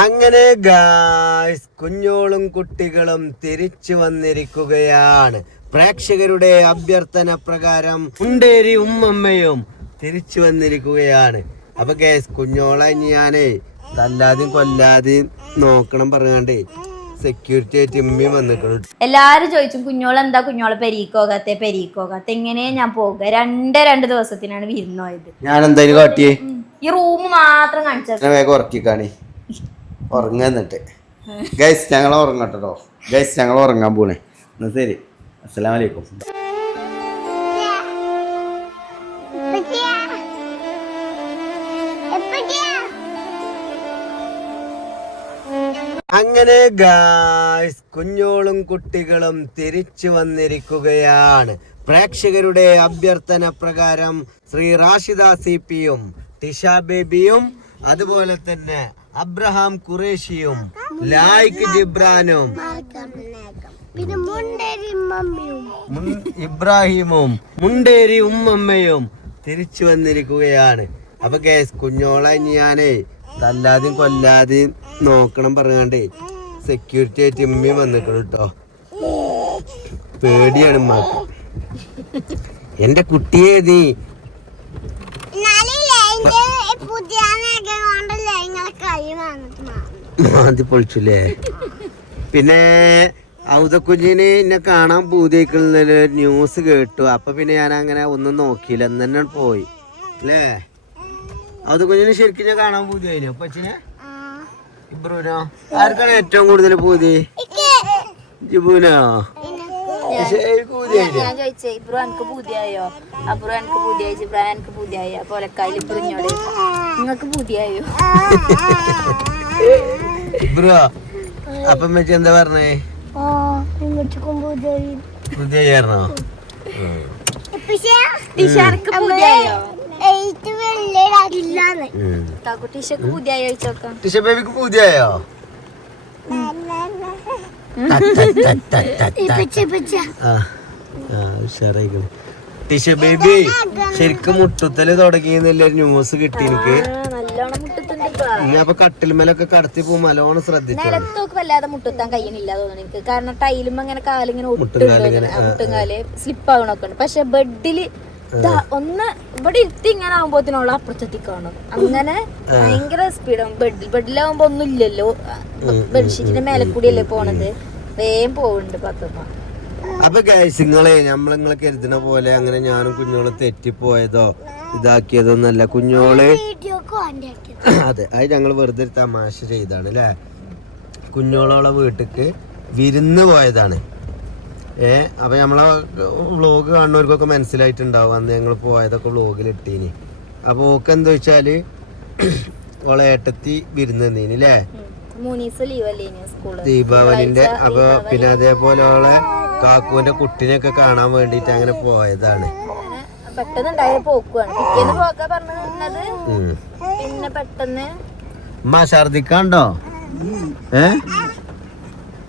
അങ്ങനെ ഗായ്സ് കുഞ്ഞോളും കുട്ടികളും തിരിച്ചു വന്നിരിക്കുകയാണ്. പ്രേക്ഷകരുടെ അഭ്യർത്ഥന പ്രകാരം മുണ്ടേരി ഉമ്മമ്മയും തിരിച്ചു വന്നിരിക്കുകയാണ്. അപ്പൊ ഗായ്സ് കുഞ്ഞോളെ ഞാനേ തല്ലാതെയും കൊല്ലാതെയും നോക്കണം പറഞ്ഞാണ്ടേ സെക്യൂരിറ്റി ആയിട്ട് ഇമ്മയും വന്നിട്ടുണ്ട്. എല്ലാരും ചോദിച്ചു കുഞ്ഞോളെ എന്താ കുഞ്ഞോളെ പെരീക്കോകത്തെ എങ്ങനെയാ ഞാൻ പോകുക. രണ്ട് ദിവസത്തിനാണ് വിരുന്ന് പോയത്. ഞാൻ എന്തായാലും കാട്ടിയേ ഈ റൂം മാത്രം കാണിച്ചത് വേഗം ഉറക്കിക്കാണി ഉറങ്ങന്നിട്ട്. ഗൈസ് ഞങ്ങൾ ഉറങ്ങട്ടോ ഗൈസ്, ഞങ്ങൾ ഉറങ്ങാൻ പോണേ. എന്നാ ശരി, അസ്സലാമു അലൈക്കും. അങ്ങനെ ഗായ്സ് കുഞ്ഞോളും കുട്ടികളും തിരിച്ചു വന്നിരിക്കുകയാണ്. പ്രേക്ഷകരുടെ അഭ്യർത്ഥന പ്രകാരം ശ്രീ റാഷിദ സിപിയും ടിഷ ബേബിയും അതുപോലെ തന്നെ അബ്രഹാം ഖുറേഷിയും ലായിക് ജിബ്രാനും ഇബ്രാഹിമും മുണ്ടേരി ഉമ്മമ്മയും തിരിച്ചു വന്നിരിക്കുകയാണ്. അപ്പൊ ഗൈസ് കുഞ്ഞോളെ ഞാനേ തല്ലാതെയും കൊല്ലാതെയും നോക്കണം പറഞ്ഞാണ്ടേ സെക്യൂരിറ്റി ആയിട്ട് ഇമ്മയും വന്നിക്കണം കേട്ടോ. പേടിയാണ് ഉമ്മാക്ക്. എന്റെ കുട്ടിയെ നീ മാന്തി പൊളിച്ചില്ലേ. പിന്നെ ഔതക്കുഞ്ഞിന് എന്നെ കാണാൻ പൂതിയേക്കുന്ന ന്യൂസ് കേട്ടു. അപ്പൊ പിന്നെ ഞാൻ അങ്ങനെ ഒന്നും നോക്കിയില്ല, എന്ന് തന്നെ പോയി അല്ലേ. ഔതക്കുഞ്ഞിന് ശരിക്കും ഞാൻ കാണാൻ പൂതിയായിനോ കൊച്ചിനെ? ഇബ്രൂനോ? ആർക്കാണ് ഏറ്റവും കൂടുതൽ പൂതി? ജിബുനോ? ഞാൻ ചോദിച്ചേ ഇബ്രു എനിക്ക് പൂതിയായോ? അബ്രു എനിക്ക് പൂതിയായി, ജിബ്രാൻ എനിക്ക് പൂതിയായി, പോലക്കായിൽ ഇബ്രുഞ്ഞോട് നിങ്ങൾക്ക് പൂതിയായോ? ബ്രോ അപ്പൊ മെച്ചി എന്താ പറഞ്ഞേ? പൂതിയായിരുന്നോ? ടിഷ ബേബിക്ക് പൂതിയായോ? ടിഷ ബേബി ശരിക്കും മുട്ടുത്തല് തുടങ്ങിയെന്നില്ല ന്യൂസ് കിട്ടി എനിക്ക്. ഇനി അപ്പൊ കട്ടിൽമേലൊക്കെ കടത്തി പോകും, നല്ലോണം ശ്രദ്ധിച്ചു. നിലത്തൊക്കെ വല്ലാതെ മുട്ടുത്താൻ കഴിയണില്ല തോന്നുന്നു എനിക്ക്. കാരണം ടൈലും അങ്ങനെ കാലിങ്ങനെ മുട്ടുംകാല് സ്ലിപ്പ് ആവണൊക്കെ ഉണ്ട്. പക്ഷെ ബെഡില് ഒന്ന് ഇവിടെ ഇരുത്തി ഇങ്ങനെ ആകുമ്പോത്തിനുള്ള അപ്പുറത്തെത്തി കാണും. അങ്ങനെ ഭയങ്കര സ്പീഡാവും. ബെഡിലാവുമ്പോ ഒന്നും ഇല്ലല്ലോ, ബെഡ്ഷീറ്റിന്റെ മേലെ കൂടിയല്ലേ പോണത്, വേഗം പോവുന്നുണ്ട് പത്തമ്മ. അപ്പൊ ഗൈസ് നിങ്ങളെ നിങ്ങളെ കരുതുന്ന പോലെ അങ്ങനെ ഞാനും കുഞ്ഞോളെ തെറ്റിപ്പോയതോ ഇതാക്കിയതൊന്നല്ല. കുഞ്ഞോളെ അതെ അത് ഞങ്ങൾ വെറുതെ ഒരു തമാശ ചെയ്താണ് അല്ലേ. കുഞ്ഞോളോളെ വീട്ടിക്ക് വിരുന്ന് പോയതാണ്. അപ്പൊ നമ്മളെ വ്ളോഗ് കാണുന്നവർക്കൊക്കെ മനസ്സിലായിട്ടുണ്ടാവും അന്ന് ഞങ്ങൾ പോയതൊക്കെ വ്ളോഗിൽ ഇട്ടീനി. അപ്പൊ ഓക്ക് എന്താ വെച്ചാല് ഓളെ ഏട്ടത്തി വിരുന്ന് തന്നീനി അല്ലേ, ദീപാവലിന്റെ. അപ്പൊ പിന്നെ അതേപോലെ ഓളെ കാക്കുവിന്റെ കുട്ടിനെയൊക്കെ കാണാൻ വേണ്ടിട്ട് അങ്ങനെ പോയതാണ്. പിന്നെ പെട്ടെന്ന് ഛർദിക്കാണ്ടോ?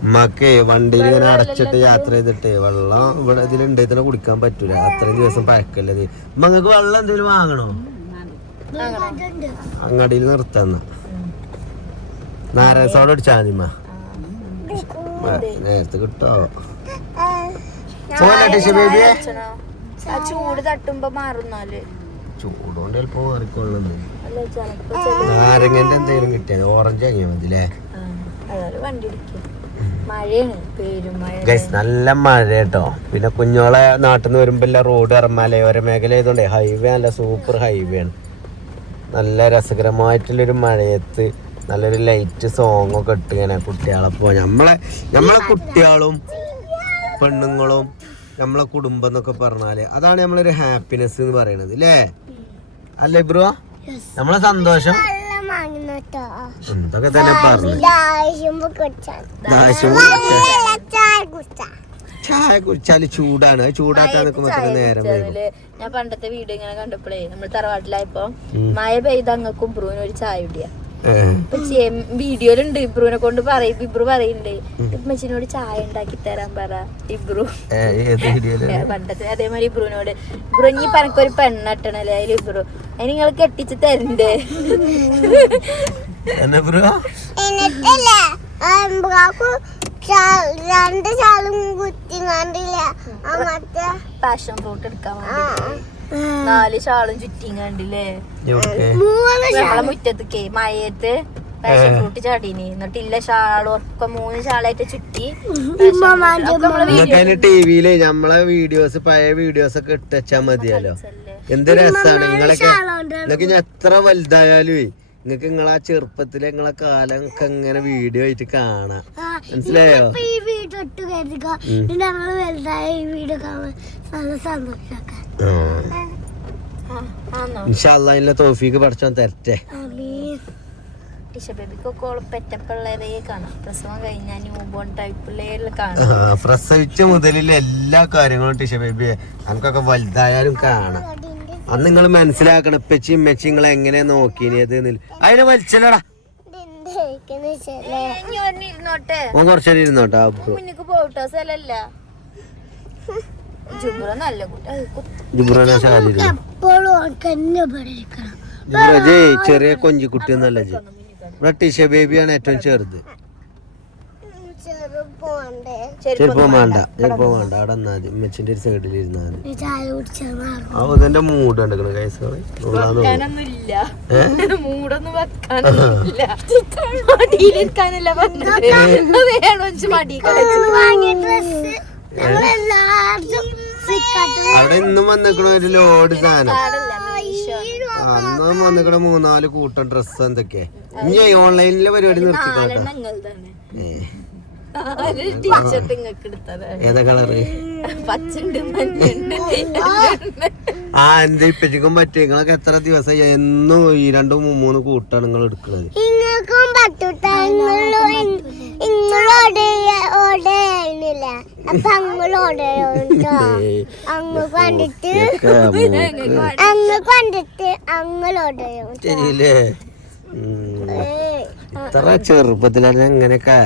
ഉമ്മക്കേ വണ്ടിയിൽ ഇങ്ങനെ അടച്ചിട്ട് യാത്ര ചെയ്തിട്ട് വെള്ളം ഇവിടെ ഇതിലുണ്ട്, ഇതിനെ കുടിക്കാൻ പറ്റൂല, അത്രയും ദിവസം പഴക്കല്ലത്. നിങ്ങൾക്ക് വെള്ളം എന്തെങ്കിലും വാങ്ങണോ? അങ്ങാടിയിൽ നിർത്താന്ന നാരായണ സോഡ അടിച്ചാ മതിമ്മ, നേരത്തെ കിട്ടോ? ബേബിയെ ചൂട് തട്ടുമ്പോ മാറുന്നാല് ചൂടുകൊണ്ട് ചിലപ്പോ മാറിക്കൊള്ളുന്നു. നാരങ്ങന്റെ എന്തെങ്കിലും കിട്ടിയാൽ ഓറഞ്ച് വാങ്ങിയാ മതി അല്ലേ. നല്ല മഴ കേട്ടോ. പിന്നെ കുഞ്ഞോളെ നാട്ടിൽ നിന്ന് വരുമ്പോ റോഡ് മലയോര മേഖല ആയതുകൊണ്ട് ഹൈവേ നല്ല സൂപ്പർ ഹൈവേ ആണ്. നല്ല രസകരമായിട്ടുള്ളൊരു മഴയത്ത് നല്ലൊരു ലൈറ്റ് സോങ് ഒക്കെ ഇട്ട് ഇങ്ങനെ കുട്ടികളപ്പോ നമ്മളെ കുട്ടികളും പെണ്ണുങ്ങളും നമ്മളെ കുടുംബം എന്നൊക്കെ പറഞ്ഞാല് അതാണ് നമ്മളൊരു ഹാപ്പിനെസ് എന്ന് പറയുന്നത് അല്ലേ. അല്ലേ ബ്രോ? നമ്മളെ സന്തോഷം എന്തൊക്കെ തന്നെ പറഞ്ഞു. ചായ കുടിച്ചാല് ചൂടാണ്, ചൂടാക്കാൻ നിൽക്കുമ്പോ നേരം വരും. ഞാൻ പണ്ടത്തെ വീഡിയോ ഇങ്ങനെ കണ്ടപ്പോഴേ നമ്മൾ തറവാട്ടിലായപ്പോ മഴ പെയ്ത അങ്ങക്കും ബ്രൂവിന് ഒരു ചായ കുടിയാ. വീഡിയോയിലുണ്ട് ഇബ്രുവിനെ കൊണ്ട് പറയും. ഇബ്രു പറയുന്നുണ്ട് ഉമ്മച്ചിനോട് ചായ ഉണ്ടാക്കി തരാൻ പറ ഇബ്രു. പണ്ടത്തെ അതേമാതിരി ഇബ്രുവിനോട് ഇബ്രു ഇനി പനക്കൊരു പെണ്ണട്ടണല്ലേ അതിൽ ഇബ്രു അതിന് നിങ്ങൾ കെട്ടിച്ച് തരണ്ടേ. പാഷൻ ഫ്രൂട്ട് എടുക്കാൻ വേണ്ടി 4 ഷാളും ചുറ്റിയും കണ്ടില്ലേ നമ്മളെ മുറ്റത്തേക്ക് മഴയത്ത് പാഷൻ ഫ്രൂട്ട് ചാടീനി. എന്നിട്ടില്ല ഷാളും ഒക്കെ 3 ഷാളായിട്ട് ചുറ്റി. ടിവിയില് നമ്മളെ വീഡിയോസ് പഴയ വീഡിയോസ് ഒക്കെ ഇട്ടാ മതിയല്ലോ. എന്ത് രസാണ് നിങ്ങളൊക്കെ എത്ര വലുതായാലും നിങ്ങക്ക് നിങ്ങളാ ചെറുപ്പത്തിലെ നിങ്ങളെ കാലം ഒക്കെ ഇങ്ങനെ വീഡിയോ ആയിട്ട് കാണാം. മനസ്സിലായോ? ഇൻഷാല്ലാ തോഫീക്ക് പഠിച്ചാൻ തരട്ടെ. പ്രസവിച്ച മുതലുള്ള എല്ലാ കാര്യങ്ങളും ടിഷ ബേബിയെ നമുക്കൊക്കെ വലുതായാലും കാണാം. അന്ന് നിങ്ങൾ മനസ്സിലാക്കണം ഇപ്പച്ചി ഇമ്മച്ചി നിങ്ങളെ എങ്ങനെ നോക്കിയത്. അതിനെ വലിച്ചല്ലടാ കുറച്ചേരം ഇരുന്നോട്ടാ. ചെറിയ കൊഞ്ചിക്കുട്ടി ഒന്നല്ല ഇവിടെ ടിഷ ബേബിയാണ് ഏറ്റവും ചെറുത്. ചെറുപ്പം വേണ്ട ചെറുപ്പം വേണ്ട അവിടെ നിന്നാ മതി. ഉമ്മച്ചിന്റെ ഒരു സൈഡിൽ ഇരുന്നാ മതി. അതിന്റെ മൂഡ് കണ്ടിരിക്കണ കൈസോളെ അവിടെ ഇന്നും വന്നിക്കണ ഒരു ലോഡ് സാധനം. അന്നും വന്നിക്കണ 3-4 കൂട്ടം ഡ്രസ് എന്തൊക്കെ. ഇനി ഓൺലൈനിലെ പരിപാടി നിർത്തിക്കോട്ടെ. ഏതാ കളറ്? എന്ത് ഇപ്പച്ചിക്കും പറ്റും. നിങ്ങളൊക്കെ എത്ര ദിവസം എന്നും ഈ 2-3 കൂട്ടാണ് നിങ്ങൾ എടുക്കുന്നത്. ഇത്ര ചെറുപ്പത്തിലാണ് എങ്ങനെയൊക്കെ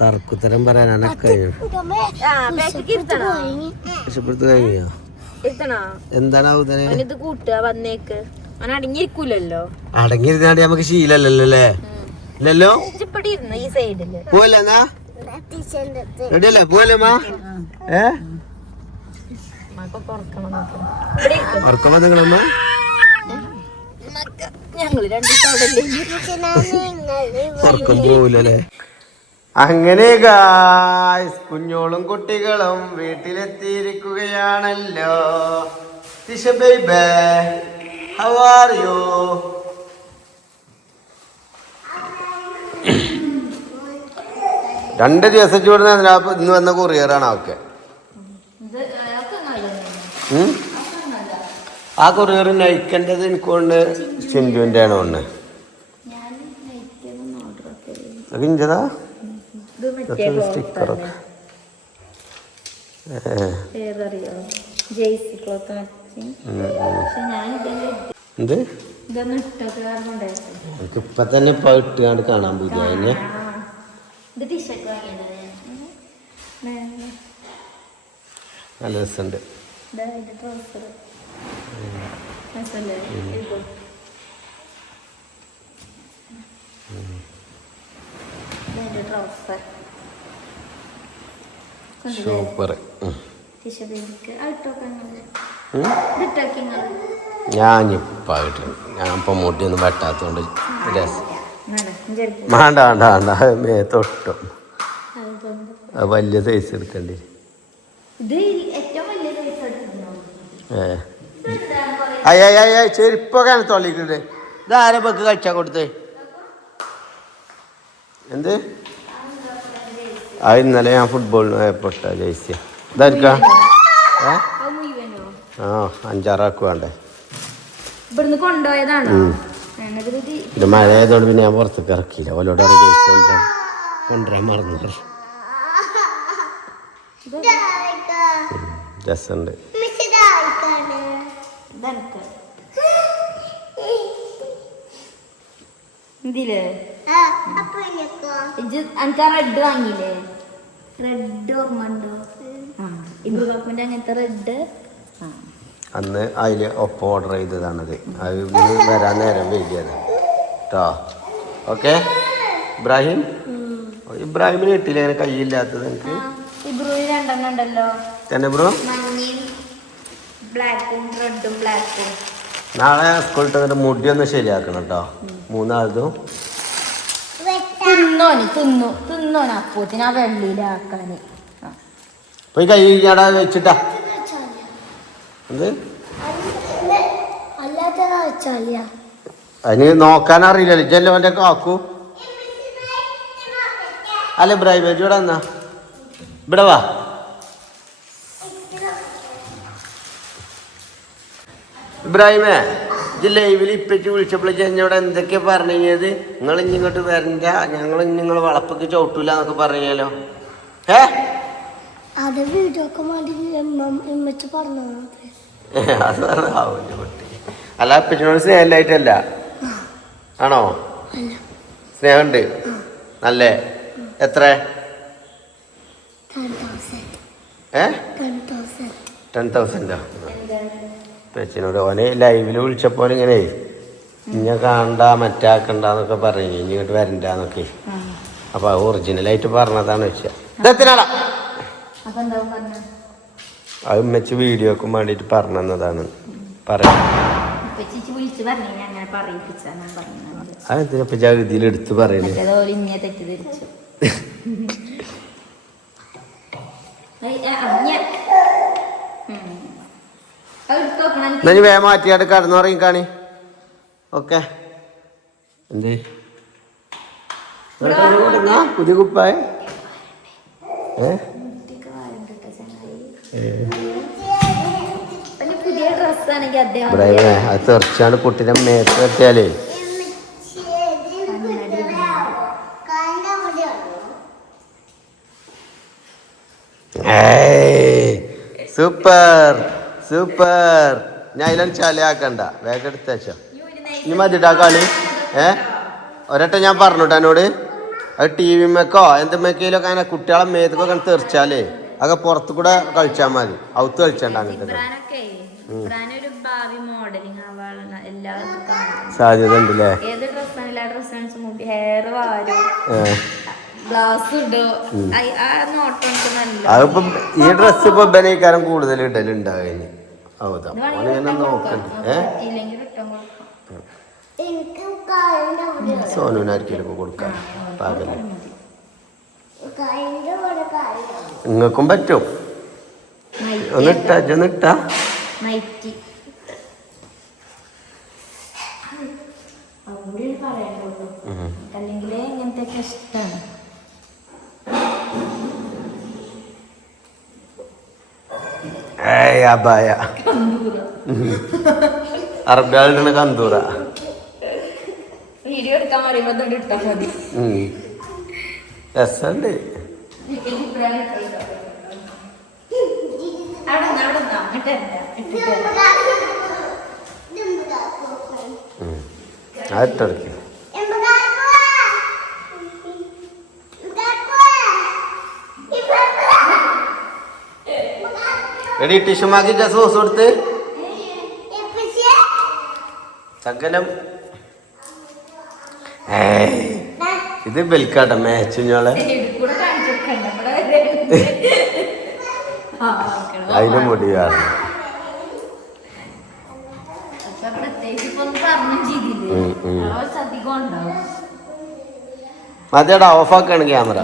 തർക്കുത്തരം പറയാനാണ് കഴിഞ്ഞു. എന്താണ് അടങ്ങിയിരുന്നാണ്ട് നമുക്ക് ശീലല്ലോ അല്ലേ? ഇല്ലല്ലോ. പോലെന്നാ റെഡിയല്ലേ? പോലെമ്മ ഉറക്കം വന്നമ്മ. ഉറക്കം പോവില്ലല്ലേ? അങ്ങനെ ഗായ്സ് കുഞ്ഞോളും കുട്ടികളും വീട്ടിലെത്തിയിരിക്കുകയാണല്ലോ. Tisha baby how are you? രണ്ട് ദിവസം ചൂടുന്ന ഇന്ന് വന്ന കൊറിയറാണ് അവക്കെ. ആ കൊറിയർ നയിക്കേണ്ടത് എനിക്കൊണ്ട് ചിന്തുവിൻ്റെ ആണ് ഒന്ന്. ഇഞ്ചതാ സ്റ്റിക്കറൊക്കെ എന്ത് ഇപ്പൊ തന്നെ ഇപ്പൊ ഇട്ടുകാണ്ട് കാണാൻ പോയില്ല. നല്ല രസമുണ്ട്. സൂപ്പർ. ഞാനിപ്പോ മുടിയൊന്നും വെട്ടാത്തോണ്ട് രസം വേണ്ട വേണ്ട വേണ്ട മേത്തൊട്ടും വലിയ സൈസ് എടുക്കണ്ടേ? ചെരുപ്പൊക്കെ തൊള്ളിക്കണ്ടേ? ഇതാരെ ബക്ക് കഴിച്ചാ കൊടുത്തേ? എന്ത് ഇന്നലെ ഞാൻ ഫുട്ബോളിന് പോയപ്പെട്ട ജയിച്ച ഇതായിരിക്കാ? 5-6 ആക്ക് വേണ്ടേ? ഇത് മഴ ആയതുകൊണ്ട് പിന്നെ ഞാൻ പുറത്തേക്ക് ഇറക്കിയില്ല. ഓലോട് ജയിച്ച കൊണ്ടുവരാൻ മറന്നു. രസമുണ്ട്. ഇതില് എനിക്ക് റെഡ് വാങ്ങിയില്ലേ? റെഡ് ഓർമ്മ ഉണ്ടോ? ഇബ്രുഖാപ്പന്റെ അങ്ങനത്തെ റെഡ് അന്ന് അതില് ഒപ്പം ഓർഡർ ചെയ്തതാണത്. അത് ഇന്ന് വരാൻ നേരം വൈകിയത് കേട്ടോ. ഓക്കെ ഇബ്രാഹിമിന് കിട്ടിയില്ല അങ്ങനെ കയ്യില്ലാത്തത് എനിക്ക്. ഇബ്രുവിന് രണ്ടെണ്ണം ഉണ്ടല്ലോ തന്നെ ബ്രോ. ബ്ലാക്കും റെഡും ബ്ലാക്കും. നാളെ സ്കൂളിൽ വന്നിട്ട് മുടിയൊന്ന് ശരിയാക്കണം കേട്ടോ. മൂന്നാളതും തിന്നോന് അപ്പോത്തിന് ആ വെള്ളിയിലാക്കാന് പോയി കൈ കഴിക്കാടാ വെച്ചിട്ടാ. എന്ത് അതിന് നോക്കാൻ അറിയില്ലല്ലോ. ഇജല്ലോ എൻ്റെ കാക്കു. അല്ല ഇബ്രാഹിം ഇവിടെ എന്നാ ഇവിടെ വാ. ഇബ്രാഹിമേ ലൈവിൽ ഇപ്പച്ച് വിളിച്ചപ്പോൾ എന്നോട് എന്തൊക്കെയാ പറഞ്ഞു കഴിഞ്ഞത്? നിങ്ങൾ ഇങ്ങോട്ട് വരണ്ട, ഞങ്ങൾ നിങ്ങൾ വളപ്പൊക്കെ ചവിട്ടൂല എന്നൊക്കെ പറഞ്ഞാലോ. അത് വീഡിയോക്ക് വേണ്ടി പറഞ്ഞു. അത് പറഞ്ഞാവില്ല കുട്ടി. അല്ല ഇപ്പച്ചിനോട് സ്നേഹമില്ലായിട്ടല്ല ആണോ? സ്നേഹമുണ്ട് നല്ലേ. എത്ര? 10,000. പെച്ചിനോട് ഓനെ ലൈവിൽ വിളിച്ചപ്പോൾ ഇങ്ങനെ ഇന്നെ കാണണ്ട മറ്റാക്കണ്ടെന്നൊക്കെ പറഞ്ഞു, ഇങ്ങോട്ട് വരണ്ടെന്നൊക്കെ. അപ്പൊ ഒറിജിനലായിട്ട് പറഞ്ഞതാണ് വെച്ചാൽ ഇതെത്തിനാളാ അത് ഉമ്മച്ച് വീഡിയോക്കും വേണ്ടിട്ട് പറഞ്ഞതാണ് പറയാം. അതെന്തിനപ്പ ജഗതിയിൽ എടുത്ത് പറയുന്നത്? എന്നാ വേഗം മാറ്റിയാട്ട് കടന്നുറങ്ങി കാണി. ഓക്കെ എന്തേ പുതിയ കുപ്പായ അത് തെറിച്ചാണ് കുട്ടിനെ മേത്ത് വെച്ചാലേ. Super super. ഞാൻ അതിലാണ് ചലയാക്കണ്ട, വേഗം എടുത്തേച്ചോ. ഇനി മതിട്ടാ കളി. ഒരട്ടം ഞാൻ പറഞ്ഞോട്ടെ എന്നോട്, അത് ടി വി മേക്കോ എന്തുമേക്കയിലൊക്കെ അങ്ങനെ കുട്ടികളെ മേത്തൊക്കെ തെറിച്ചാലേ അതൊക്കെ പുറത്തു കൂടെ കളിച്ചാൽ മതി, ഔത്ത് കളിച്ചണ്ട. അങ്ങനത്തെ സാധ്യത ഉണ്ടല്ലേ? അതിപ്പോ ഈ ഡ്രസ് ഇപ്പൊ ബനേക്കാരം കൂടുതൽ ഇടലുണ്ടാവുക. നോക്കണ്ടേ സോനുനായിരിക്കും കൊടുക്കാൻ പാകല്. നിങ്ങൾക്കും പറ്റും. ഒന്നിട്ടാ അല്ലെങ്കിൽ ഇങ്ങനത്തെ ഇഷ്ടമാണ്. അബായ അറബിയാളിടുന്ന കന്തൂറ. വീഡിയോ എടുക്കാൻ പറയുമ്പോ ഇട്ടാ മതി. രസണ്ട്. അതെടുക്കും. എടി ടിഷുമാക്കി സോസ് കൊടുത്ത് ശകലം. ഇത് ബെൽക്കാട്ട മാച്ചിഞ്ഞോളെ അതിന് മുടി കാരണം മതിയടാ. ഓഫാക്കാണ് ക്യാമറ.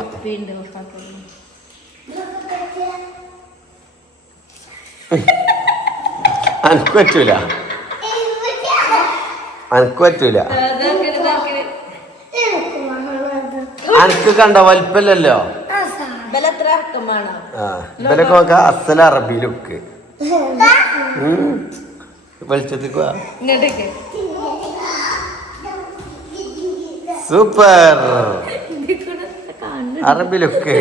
അനക്ക് പറ്റൂല, അനക്ക് പറ്റൂല. അനക്ക് കണ്ട വലിപ്പല്ലോ. ഇവലൊക്കെ നോക്ക അസല അറബി ലുക്ക്. വെളിച്ചത്തേക്ക് സൂപ്പർ അറബി ലുക്ക്.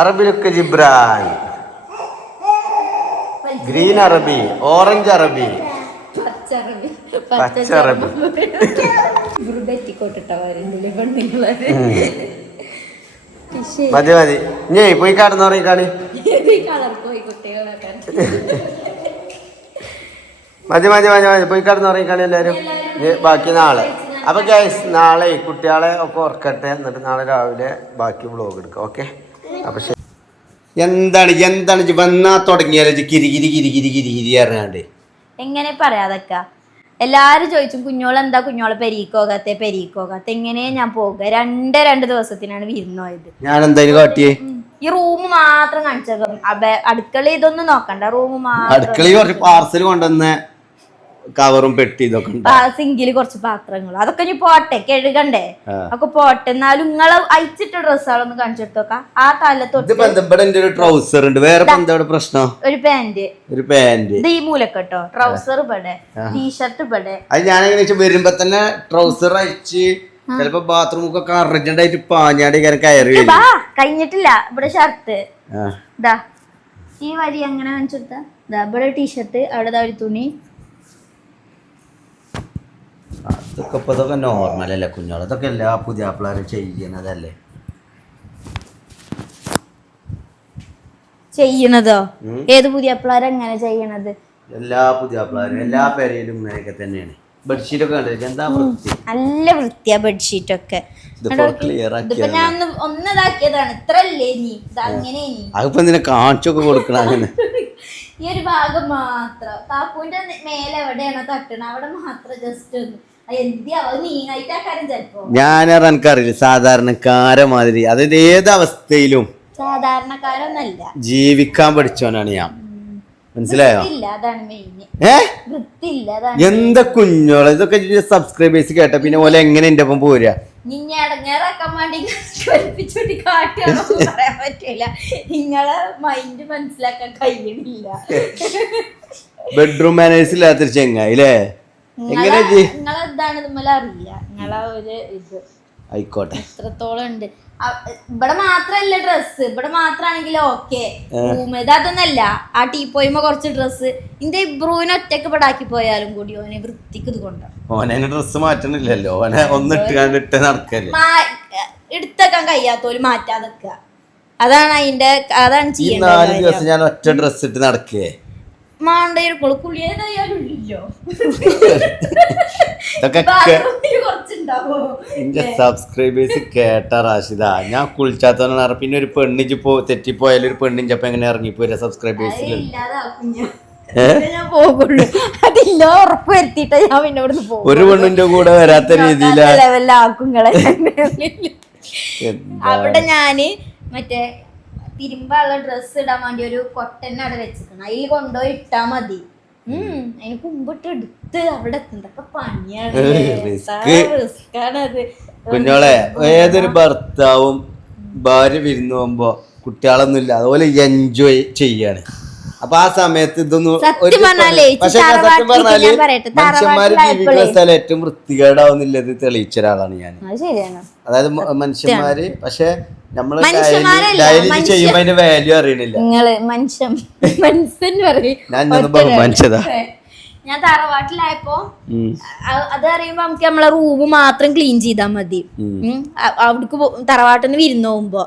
അറബി ലുക്ക് ജിബ്രാൻ. ഗ്രീൻ അറബി, ഓറഞ്ച് അറബി, പച്ച അറബി. മതി മതി ഞേ പോയി കടന്നുറങ്ങിക്കാണി. മതി മതി മതി മതി പോയി കടന്നുറങ്ങിക്കാണി എല്ലാവരും. ബാക്കി നാളെ. അപ്പൊ ഗൈസ് നാളെ കുട്ടികളെ ഒക്കെ ഉറക്കട്ടെ, എന്നിട്ട് നാളെ രാവിലെ ബാക്കി വ്ലോഗ് എടുക്കാം. ഓക്കെ അപ്പൊ ശരി. എന്താണ് വന്നാ തുടങ്ങിയാലോ കിരി കിരി കിരി കിരി കിരി കിരി അറിയാണ്ട് എങ്ങനെ പറയാതൊക്കെ എല്ലാരും ചോദിച്ചു കുഞ്ഞോളെന്താ കുഞ്ഞോളെ പെരീക്കോകാത്ത എങ്ങനെയാ ഞാൻ പോകുക. രണ്ട് ദിവസത്തിനാണ് വിരുന്ന് പോയത്. ഞാൻ എന്തായാലും കാട്ടിയേ ഈ റൂം മാത്രം കാണിച്ചേക്കും. അടുക്കള ഇതൊന്നും നോക്കണ്ട, റൂം മാത്രം. അടുക്കളയിൽ കുറച്ച് പാർസൽ കൊണ്ടുവന്ന കവറും പെട്ടി ഇതൊക്കെ സിങ്കില് കുറച്ച് പാത്രങ്ങൾ അതൊക്കെ ഇനി പോട്ടെ, കഴുകണ്ടേ ഒക്കെ പോട്ടെ. എന്നാലും നിങ്ങള് അയച്ചിട്ട ഡ്രസ്സുകളൊന്ന് കാണിച്ചെടുത്തോക്കാം. ആ തലത്തൊട്ട് ട്രൗസർ ഉണ്ട്. വേറെ പ്രശ്നം ഒരു പാന്റ് ഇത് ഈ മൂലക്കെട്ടോ, ട്രൗസർ ഇവിടെ, ടീഷർട്ട് ഇവിടെ. അത് ഞാനെങ്ങനെ വെച്ചാൽ വരുമ്പോ തന്നെ ട്രൗസർ അയച്ച് ചിലപ്പോ ബാത്റൂമൊക്കെ അർജന്റ് ആയിട്ട് പാഞ്ഞാടി കയറി കഴിഞ്ഞിട്ടില്ല. ഇവിടെ ഷർട്ട് ഇതാ ഈ വരി അങ്ങനെ കാണിച്ചെടുത്താ. ഇവിടെ ടീഷർട്ട്, അവിടെ ഒരു തുണി. അതൊക്കെ ഇപ്പൊ ഇതൊക്കെ നോർമൽ അല്ലേ കുഞ്ഞോളെ, ഇതൊക്കെ എല്ലാ പുതിയ പിള്ളേരും ചെയ്യണതല്ലേ. ചെയ്യണതോ? ഏത് പുതിയ പിള്ളേരെ എങ്ങനെ ചെയ്യണത്? എല്ലാ പുതിയ പിള്ളേരും എല്ലാ പേരയിലും ഇങ്ങനെയൊക്കെ തന്നെയാണ്. ബെഡ്ഷീറ്റ് ഒക്കെ കണ്ടിരിക്കും എന്താ വൃത്തി, നല്ല വൃത്തിയാ ബെഡ്ഷീറ്റ് ഒക്കെ. ഇതിപ്പോ ഞാൻ ഒന്ന് ഇതാക്കിയതാണ്, ഇത്രല്ലേ നീ അങ്ങനെ അതിപ്പോ നിന്നെ കാണിച്ചൊക്കെ കൊടുക്കണം. അങ്ങനെ ഈ ഒരു ഭാഗം മാത്രം കാപ്പൂന്റെ മേലെ എവിടെയാണോ തട്ടണ അവിടെ മാത്രം ജസ്റ്റ് ഒന്ന് ഞാൻ എനിക്കറിയില്ല. സാധാരണക്കാരെ മാതിരി, അതായത് ഏത് അവസ്ഥയിലും സാധാരണക്കാരൊന്നല്ല, ജീവിക്കാൻ പഠിച്ചവനാണ് ഞാൻ. മനസ്സിലായോ? എന്താ കുഞ്ഞോളെ ഇതൊക്കെ സബ്സ്ക്രൈബേഴ്സ് കേട്ട പിന്നെ പോലെ എങ്ങനെ എന്റെ ഒപ്പം പോരാ? ബെഡ്റൂം മാനേഴ്സ് ഇല്ലാത്തൊരു ചെങ്ങായി അല്ലേ? എങ്ങനെ ആയിക്കോട്ടെ. എത്രത്തോളം ഉണ്ട് ഇവിടെ മാത്രല്ല ഡ്രസ്സ്, ഇവിടെ മാത്രാണെങ്കിൽ ഓക്കെ. അതൊന്നല്ല, ആ ടീപ്പോയ്മ കുറച്ച് ഡ്രസ്സ് ഇന്റെ ഇബ്രൂവിനെ ഒറ്റക്ക് ഇവിടെ ആക്കി പോയാലും കൂടി ഓനെ വൃത്തിക്ക് ഇത് കൊണ്ടോ. ഓനെ ഡ്രസ്സ് മാറ്റണില്ലല്ലോ, ഓനെ ഒന്നിട്ട് നടക്കല്ലേ. എടുത്തേക്കാൻ കഴിയാത്തോല് മാറ്റാതൊക്കെ, അതാണ് അതിന്റെ അതാണ് ചെയ്യുന്നത്. 4 ദിവസം ഞാൻ ഒറ്റ ഡ്രസ് ഇട്ട് നടക്കേ സബ്സ്ക്രൈബേഴ്സ് കേട്ട റാഷിദ, ഞാൻ കുളിച്ചാത്ത പിന്നെ ഒരു പെണ്ണിച്ച് തെറ്റിപ്പോയാലും ഒരു പെണ്ണിഞ്ചപ്പ എങ്ങനെ ഇറങ്ങിപ്പോരാ സബ്സ്ക്രൈബേഴ്സിൽ? ഒരു പെണ്ണിന്റെ കൂടെ വരാത്ത രീതിയിലാക്കുങ്ങളെ. അവിടെ ഞാന് മറ്റേ തിരുമ്പാനുള്ള ഡ്രസ്സ് ഇടാൻ വേണ്ടി ഒരു കൊട്ടന്നെ അവിടെ വെച്ചിരിക്കണം, അതിൽ കൊണ്ടുപോയി ഇട്ടാ മതി. അതിന് കുമ്പിട്ട് എടുത്ത് അവിടെ എത്തുന്നതൊക്കെ പണിയാണ്, റിസ്ക്കാണത്. കുഞ്ഞോളെ ഏതൊരു ഭർത്താവും ഭാര്യ വിരുന്ന് പോകുമ്പോ കുട്ടികളൊന്നും ഇല്ല അതുപോലെ എൻജോയ് ചെയ്യാണ്. അപ്പൊ ആ സമയത്ത് ഇതൊന്നും പക്ഷെ സത്യം പറഞ്ഞാല് മനുഷ്യന്മാര് ജീവിക്കുന്ന സ്ഥലം ഏറ്റവും വൃത്തികേടാവുന്നില്ലത് തെളിയിച്ച ഒരാളാണ് ഞാൻ. അതായത് മനുഷ്യന്മാര് പക്ഷെ നമ്മള് ഡയലി ചെയ്യുമ്പോ അതിന്റെ വാല്യൂ അറിയണില്ല. ഞാൻ ബഹുമാനിച്ചതാ. ഞാൻ തറവാട്ടിലായപ്പോ അത് അറിയുമ്പോ നമുക്ക് നമ്മളെ റൂം മാത്രം ക്ലീൻ ചെയ്താൽ മതി. അവിടേക്ക് തറവാട്ടിന്ന് വിരുന്ന് പോകുമ്പോ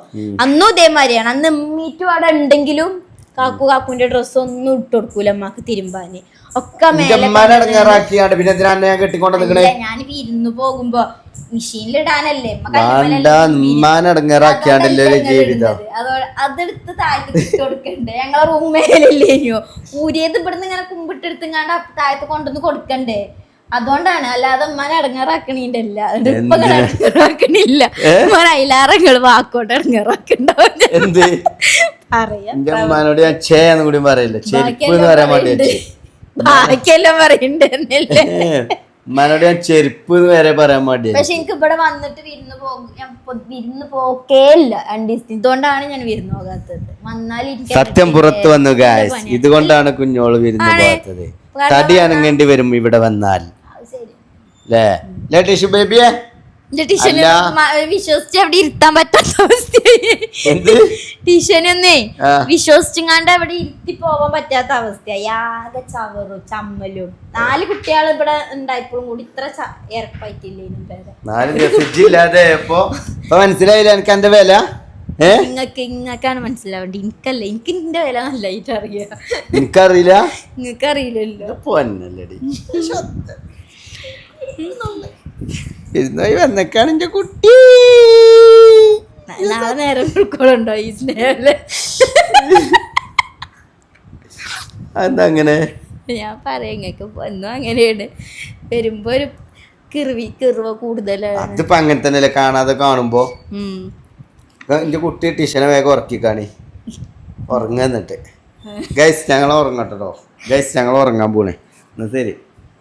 അന്നും ഇതേമാതിരിയാണ്. അന്ന് മീറ്റും അവിടെ ഉണ്ടെങ്കിലും കാക്കുവിന്റെ ഡ്രസ്സ് ഒന്നും ഇട്ട് കൊടുക്കൂല അമ്മക്ക് തിരുമ്പാന് ഒക്കെ. ഞാൻ വിരുന്ന് പോകുമ്പോ മെഷീനിലിടാനല്ലേ അതെടുത്ത് താഴത്ത് ഇട്ട് കൊടുക്കണ്ടേ? ഞങ്ങളെ റൂം മേലല്ലേനോ ഊരിയത് ഇവിടുന്ന് ഇങ്ങനെ കുമ്പിട്ടെടുത്തുങ്ങാണ്ട് താഴത്ത് കൊണ്ടുവന്ന് കൊടുക്കണ്ടേ? അതുകൊണ്ടാണ്, അല്ലാതെ ഉമ്മാനെ ഇടങ്ങാറാക്കണില്ല. ഇപ്പൊ ഇടങ്ങാറാക്കണില്ല, അയിലാറങ്ങള് വാക്കോട്ട് ഇടങ്ങാറാക്കണ്ടാവും. പറയാനോട് ഞാൻ ചേന്ന് കൂടി പറയില്ല, ചെരുപ്പ് പറയാൻ വേണ്ടി ബാക്കിയെല്ലാം പറയണ്ടല്ലേ. ഉമ്മാനോട് ഞാൻ ചെരുപ്പ് വരെ പറയാൻ വേണ്ടി. പക്ഷെ എനിക്ക് ഇവിടെ വന്നിട്ട് വിരുന്ന് പോക്കേയില്ല 2 ദിവസം. ഇതുകൊണ്ടാണ് ഞാൻ വിരുന്ന് പോകാത്തത്. വന്നാൽ സത്യം പുറത്തു വന്നു ഗായ്സ്, ഇതുകൊണ്ടാണ് കുഞ്ഞോള് വിരുന്ന് പോകാത്തത്. തടി അനങ്ങേണ്ടി വരും ഇവിടെ വന്നാൽ. ടിഷ്യൂ ബേബിയെ വിശ്വസിച്ച് അവിടെ ഇരുത്താൻ പറ്റാത്ത അവസ്ഥയായി. ടീഷനൊന്നേ വിശ്വസിച്ചങ്ങാണ്ട് അവിടെ ഇരുത്തി പോവാൻ പറ്റാത്ത അവസ്ഥയായി. ആകെ ചവറും ചമ്മലും. 4 കുട്ടികൾ ഇവിടെ ഉണ്ടായപ്പോഴും കൂടി ഇത്ര ഇറപ്പായിട്ടില്ലേനും പേരെ. 4 ദിവസം ഇല്ലാതെ മനസ്സിലായില്ല എനിക്ക് എന്റെ വില. ഇങ്ങക്കാണ് മനസ്സിലാവേണ്ടി, എനിക്കല്ല. എനിക്ക് നിന്റെ വില നല്ലായിട്ട് അറിയാം. എനിക്കറിയില്ല, നിങ്ങക്കറിയില്ലല്ലോ. വന്നേക്കാണ് എന്റെ കുട്ടി. നാളെ നേരം കൊടുക്കോളുണ്ടോ ഈ സ്നേഹല്ലേ? എന്താ അങ്ങനെ? ഞാൻ പറയാം, ഇങ്ങക്ക് എന്നും അങ്ങനെയാണ്. വരുമ്പോ ഒരു കിറുവ കൂടുതലാണ്. അതിപ്പോ അങ്ങനെ തന്നെയല്ലേ കാണാതെ കാണുമ്പോ. എന്റെ കുട്ടി ടിഷനെ വേഗം ഉറക്കിക്കാണി, ഉറങ്ങ. എന്നിട്ട് ഗൈസ് ഞങ്ങൾ ഉറങ്ങട്ടോ. ഗൈസ് ഞങ്ങൾ ഉറങ്ങാൻ പോണേ. എന്നാ ശരി,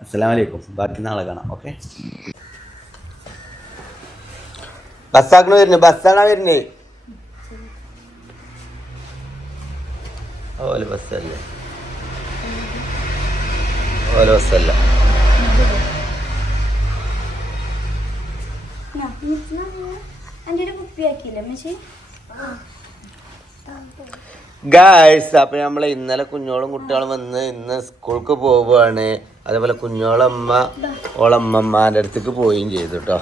അസ്സലാമലൈക്കും. ബാക്കി നാളെ കാണാം. ഓക്കെ. ബസ്സാക്കണ വരുന്നേ? ബസ്സാണോ വരുന്നേ? ഓല ബസ്സല്ലേ, ഓല ബസ്സല്ല. ഗായ്സ് അപ്പൊ നമ്മള് ഇന്നലെ കുഞ്ഞോളും കുട്ടികളും വന്ന് ഇന്ന് സ്കൂൾക്ക് പോവുകയാണ്. അതേപോലെ കുഞ്ഞോളമ്മ ഓളമ്മമാരുടെ അടുത്തേക്ക് പോവുകയും ചെയ്തു കേട്ടോ.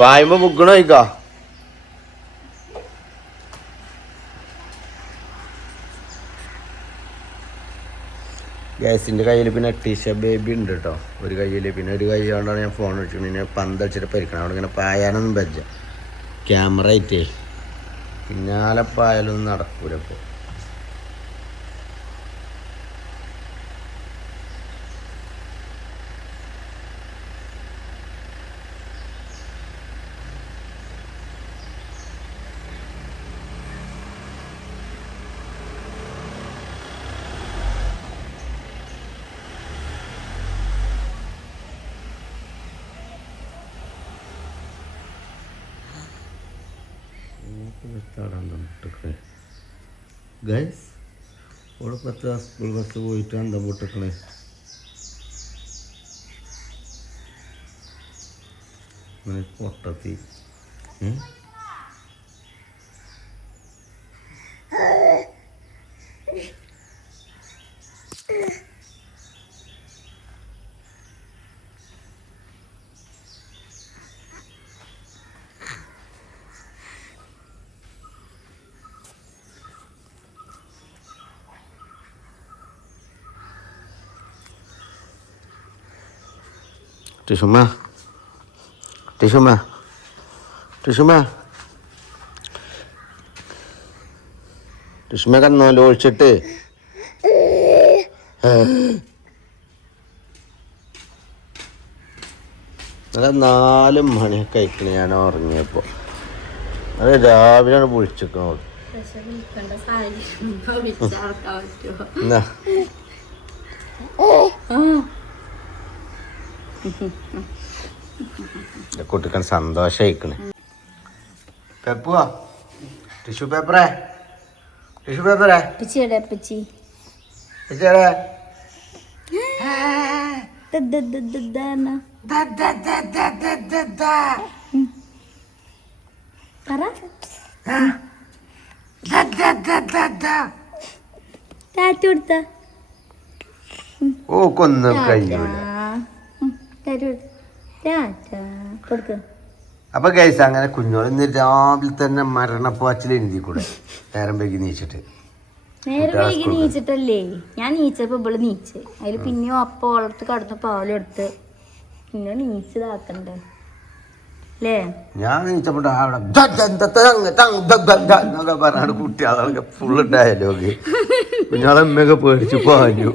പായുമ്പോ ബുക്കണോ ചോദിക്കോ? ഗ്യാസിൻ്റെ കയ്യിൽ പിന്നെ ടീഷ ബേബി ഉണ്ട് കേട്ടോ. ഒരു കയ്യിൽ പിന്നെ ഒരു കൈ കൊണ്ടാണ് ഞാൻ ഫോൺ വെച്ചു. പിന്നെ പന്തടിച്ചിട്ട് പരിക്കണം. അവിടെ ഇങ്ങനെ പായാനൊന്നും പറ്റില്ല, ക്യാമറ ആയിട്ടേ. പിന്നാലെ പായാലൊന്നും നടക്കൂല ഇപ്പോൾ. ഗൈസ് ഓളെ 10 സ്കൂൾ ബസ് പോയിട്ട് എന്താ പൊട്ടിക്കണേ? പൊട്ടത്തി ടിഷുമ്മ ടിഷുമ്മ ടിഷുമ്മ ടിഷുമ്മ കന്നോല ഒഴിച്ചിട്ട് നല്ല 4 മണിയൊക്കെ ആയിക്കണേ ഞാൻ ഉറങ്ങിയപ്പോ. അത് രാവിലെയാണ് വിളിച്ചിരിക്കണത്. എന്നാ കുട്ടിക്കാൻ സന്തോഷായിക്കണേ. പെപ്പുവാ ടിഷ്യൂ പേപ്പറേ, ടിഷ്യൂ പേപ്പറേ ഓ കൊന്നും കഴിയൂല. അപ്പൊ ഗൈസ് അങ്ങനെ കുഞ്ഞോള് ഇന്ന് രാവിലെ തന്നെ മരണപ്പാച്ചിൽ എഴുതി കൂടെ നേരം വൈകി നീച്ചിട്ട്. നേരം വൈകി നീച്ചിട്ടല്ലേ ഞാൻ നീച്ചപ്പോ ഇവള് നീച്ച് അതില് പിന്നെയും അപ്പൊ ഓളടുത്ത് കടന്ന് പാലെടുത്ത് പിന്നെ നീച്ചതാക്കണ്ടേ അല്ലേ? ഞാൻ നീച്ചപ്പോ പറഞ്ഞാണ് കുട്ടികളൊക്കെ ഫുള്ള് ഡയലോഗ്. കുഞ്ഞോളമ്മയൊക്കെ പേടിച്ചു പാഞ്ഞു.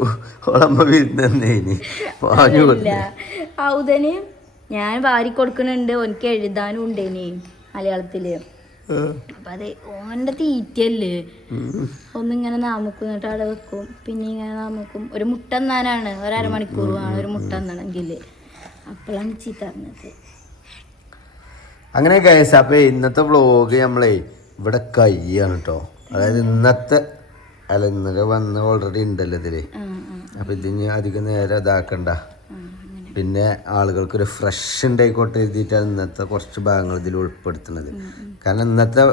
ഓളമ്മ വിരുന്നേനി പാഞ്ഞു. ഔദന് ഞാൻ വാരി കൊടുക്കണുണ്ട്, ഓനിക്ക് എഴുതാനും ഉണ്ടേനി മലയാളത്തില്. അപ്പൊ അത് ഓന്റെ തീറ്റയല്ലേ. ഒന്നിങ്ങനെ നാമക്കും എന്നിട്ട് അവിടെ വെക്കും, പിന്നെ ഇങ്ങനെ നാമക്കും. ഒരു മുട്ട എന്നാനാണ്, 1/2 മണിക്കൂർ വേണം ഒരു മുട്ട എന്നാണെങ്കില്. അപ്പോഴാണ് ചീത്ത പറഞ്ഞത്. അങ്ങനെ ഗൈസ് അപ്പൊ ഇന്നത്തെ വ്ളോഗ് നമ്മളെ ഇവിടെ കയ്യാണ് കേട്ടോ. അതായത് ഇന്നത്തെ അല്ല ഇന്നലെ വന്ന് ഓൾറെഡി ഉണ്ടല്ലോ ഇതില്. അപ്പൊ ഇതിന് അധികം നേരം ഇതാക്കണ്ട. പിന്നെ ആളുകൾക്കൊരു ഫ്രഷ് ഉണ്ടായിക്കോട്ടെ എഴുതിയിട്ടാണ് ഇന്നത്തെ കുറച്ച് ഭാഗങ്ങൾ ഇതിൽ ഉൾപ്പെടുത്തുന്നത്. കാരണം ഇന്നത്തെ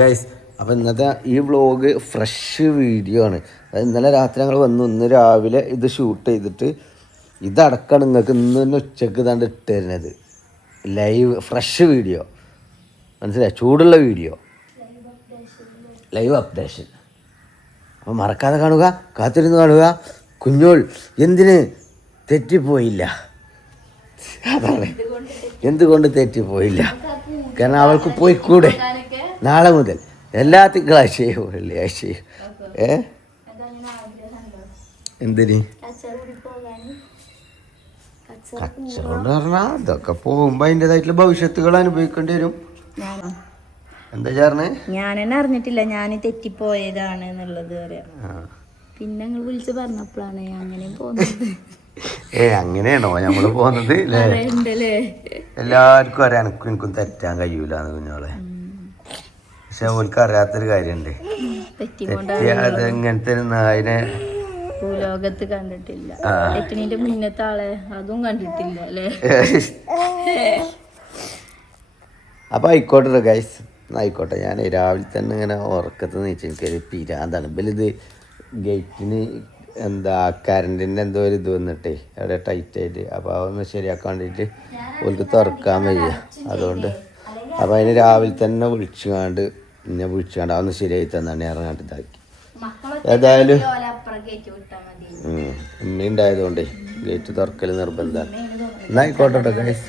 ഗൈസ്, അപ്പം ഇന്നത്തെ ഈ വ്ളോഗ് ഫ്രഷ് വീഡിയോ ആണ്. അതായത് ഇന്നലെ രാത്രി ഞങ്ങൾ വന്നു, ഇന്ന് രാവിലെ ഇത് ഷൂട്ട് ചെയ്തിട്ട് ഇതടക്കാണ് നിങ്ങൾക്ക് ഇന്ന് തന്നെ ഉച്ചക്ക് ഇതാണ്ട് ഇട്ട് തരുന്നത്. ലൈവ് ഫ്രഷ് വീഡിയോ, മനസ്സിലായി? ചൂടുള്ള വീഡിയോ, ലൈവ് അപ്ഡേഷൻ. അപ്പം മറക്കാതെ കാണുക, കാത്തിരുന്ന് കാണുക. കുഞ്ഞോൾ എന്തിന് തെറ്റിപ്പോയില്ല, അതാണ് എന്തുകൊണ്ട് തെറ്റിപ്പോയില്ല. കാരണം അവൾക്ക് പോയിക്കൂടെ നാളെ മുതൽ എല്ലാ തിങ്കളാഴ്ചയും വെള്ളിയാഴ്ചയും. എന്തിന് കച്ചവടം പറഞ്ഞാൽ അതൊക്കെ പോകുമ്പോ അതിൻ്റെതായിട്ടുള്ള ഭവിഷ്യത്തുകൾ അനുഭവിക്കേണ്ടി വരും. എന്താ ചേർന്ന് ഞാൻ തന്നെ അറിഞ്ഞിട്ടില്ല ഞാൻ തെറ്റിപ്പോയതാണ് എന്നുള്ളത് അറിയാം. പിന്നെ നിങ്ങൾ വിളിച്ച് പറഞ്ഞപ്പോഴാണ് അങ്ങനെ പോകുന്നത്. അങ്ങനെയാണോ നമ്മള് പോകുന്നത്? എല്ലാവർക്കും അറിയാം എനിക്കും തെറ്റാൻ കഴിയൂലെന്ന് കുഞ്ഞോളെ. പക്ഷെ ഓൾക്ക് അറിയാത്തൊരു കാര്യമുണ്ട്, തെറ്റിയാത് ഇങ്ങനത്തെ നായനെ ഭൂലോകത്ത് കണ്ടിട്ടില്ല. തെറ്റിന്റെ മുന്നത്തെ ആളെ അതും കണ്ടിട്ടില്ല അല്ലേ? അപ്പൊ ആയിക്കോട്ടെ ഗൈസ്, ആയിക്കോട്ടെ. ഞാൻ രാവിലെ തന്നെ ഇങ്ങനെ ഉറക്കത്ത് നീച്ച് എനിക്കൊരു പിരാന്താണ്. ഇത് ഗേറ്റിന് എന്താ കറണ്ടിൻ്റെ എന്തോ ഒരു ഇത് വന്നിട്ടേ അവിടെ ടൈറ്റായിട്ട്. അപ്പോൾ അതൊന്ന് ശരിയാക്കാൻ വേണ്ടിയിട്ട് ഓൾക്ക് തുറക്കാൻ വയ്യ. അതുകൊണ്ട് അപ്പോൾ അതിന് രാവിലെ തന്നെ വിളിച്ചുകൊണ്ട് അതൊന്ന് ശരിയായി തന്നാണ് ഇറങ്ങാണ്ട് ഇതാക്കി. ഏതായാലും ഉമ്മ ഉണ്ടായതുകൊണ്ടേ ഗേറ്റ് തുറക്കൽ നിർബന്ധമാണ്. എന്നായിക്കോട്ടെ ഗൈസ്.